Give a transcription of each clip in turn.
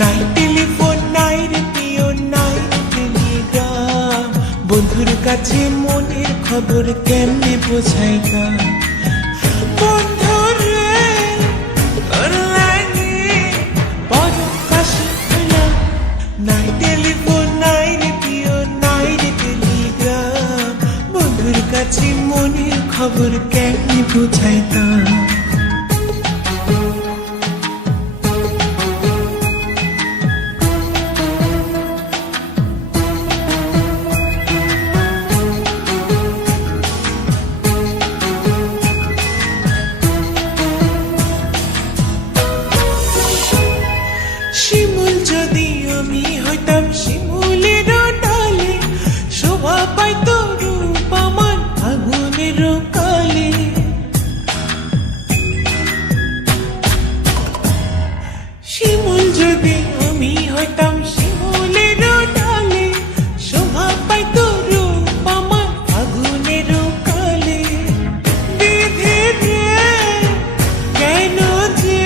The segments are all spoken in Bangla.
নাই টেলিফোন নাই রেডিও নাই টেলিগ্রাম, বন্ধুর কাছে মনের খবর কেমনে বোঝাই গান। বন্ধুরে তোর লাগে বড় কাশি হলাম, নাই টেলিফোন নাই রেডিও নাই টেলিগ্রাম, বন্ধুর কাছে মনের খবর কেমনে বোঝাইতাম। শিমুল যদি আমি হইতাম শিমুলের ডালে, শোভা পাইত রূপ আমার আগুনের কালে। শিমুল যদি আমি হইতাম শিমুলের ডালে, শোভা পাইত রূপ আমার আগুনের কালে। বিধি রে কেন যে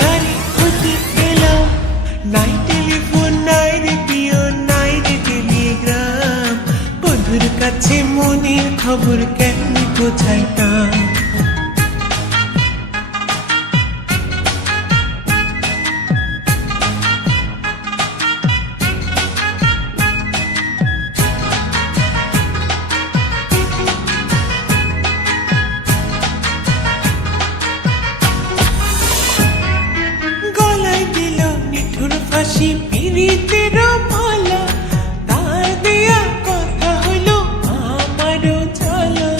নারী হতে গেলাম, নাই টেলিফোন নাই রেডিও নাই টেলিগ্রাম, বন্ধুর কাছে মনের খবর কেমনে বোঝাইতাম। গলায় দিল নিঠুর ফাঁসি পিরিতের মালা, তার দেয়া কথা হলো আমারও জ্বালা।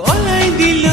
গলায় দিল